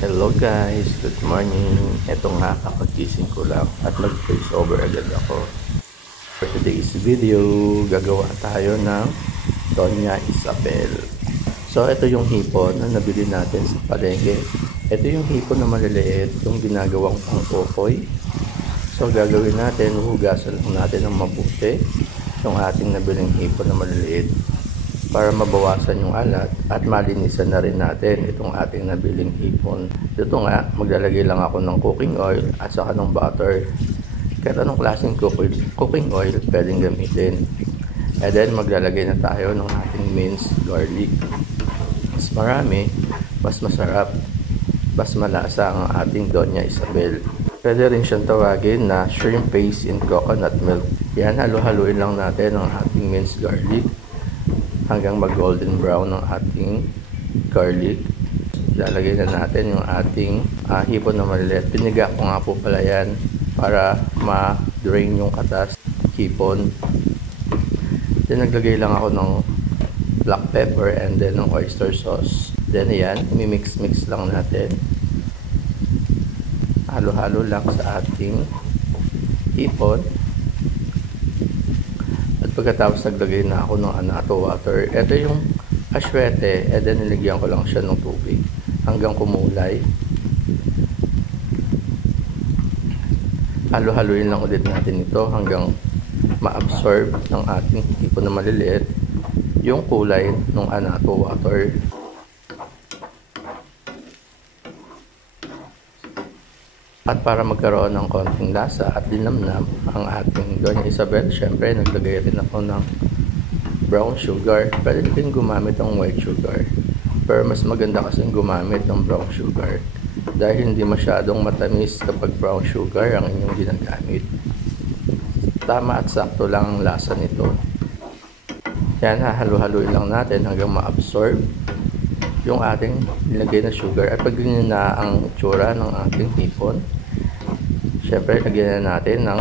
Hello guys, good morning. Ito nga, kapagising ko lang at mag-face over agad ako. For today's video, gagawa tayo ng Doña Isabel. So ito yung hipon na nabili natin sa palengke. Ito yung hipon na maliliit, yung ginagawang pang-ukoy. So gagawin natin, hugasan lang natin ng mabuti yung ating nabiling hipon na maliliit para mabawasan yung alat at malinisan na rin natin itong ating nabiling hipon. Dito nga, maglalagay lang ako ng cooking oil at saka ng butter. Kahit anong klaseng cooking oil pwedeng gamitin. And then maglalagay na tayo ng ating minced garlic. Mas marami, mas masarap, mas malasa ang ating Doña Isabel. Pwede rin siyang tawagin na shrimp paste in coconut milk. Yan, halo-haluin lang natin ang ating minced garlic hanggang mag golden brown ng ating garlic. Lalagay na natin yung ating hipon na maliliit. Piniga ko nga po pala yan para ma-drain yung katas hipon. Then naglagay lang ako ng black pepper and then ng oyster sauce. Then ayan, mimix-mix lang natin. Halo-halo lang sa ating hipon. At pagkatapos naglagay na ako ng anato water. Ito yung aswete, and then nilagyan ko lang siya ng tubig hanggang kumulay. Halo-haluin lang ulit natin ito hanggang ma-absorb ng ating hipon na maliliit yung kulay ng anato water. At para magkaroon ng konting lasa at linamnam ang ating Doña Isabel, syempre naglagay rin ako ng brown sugar. Pwede din gumamit ng white sugar, pero mas maganda kasi gumamit ng brown sugar dahil hindi masyadong matamis kapag brown sugar ang inyong ginagamit. Tama at sakto lang ang lasa nito. Yan, hahalo-haluin lang natin hanggang ma-absorb yung ating nilagay na sugar. At pag ganyan na ang itsura ng ating hipon, syempre lagyan na natin ng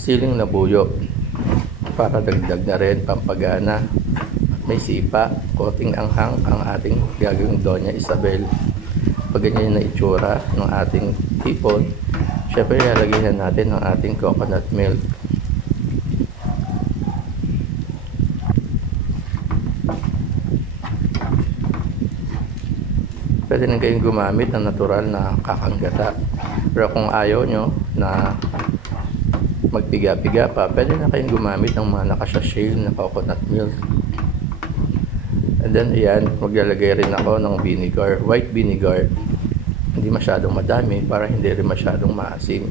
siling na buyo para dagdag na rin pampagana at may sipa, konting anghang ang ating gagawing Doña Isabel. Pag ganyan na itsura ng ating hipon, syempre lalagyan na natin ng ating coconut milk. Pwede na kayong gumamit ng natural na kakanggata. Pero kung ayaw nyo na magpiga-piga pa, pwede na kayong gumamit ng mga nakasashay na coconut milk. And then ayan, maglalagay rin ako ng vinegar, white vinegar. Hindi masyadong madami para hindi rin masyadong maasim.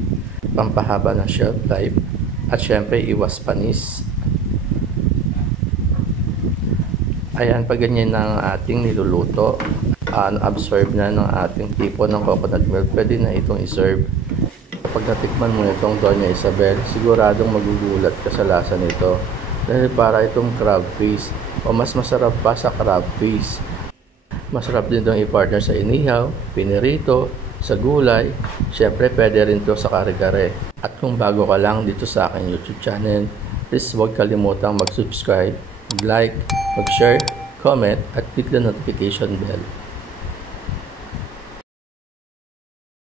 Pampahaba ng shelf life. At syempre iwas panis. Ayan, pag ganyan na ang ating niluluto, absorb na ng ating hipon ng coconut milk, pwede na itong iserve. Kapag natikman mo itong Doña Isabel, siguradong magugulat ka sa lasa nito dahil para itong crab paste o mas masarap pa sa crab paste. Masarap din itong i-partner sa inihaw, pinirito, sa gulay. Syempre pwede rin ito sa kare-kare. At kung bago ka lang dito sa aking YouTube channel, please huwag kalimutang mag-subscribe, mag-like, mag-share, comment at click the notification bell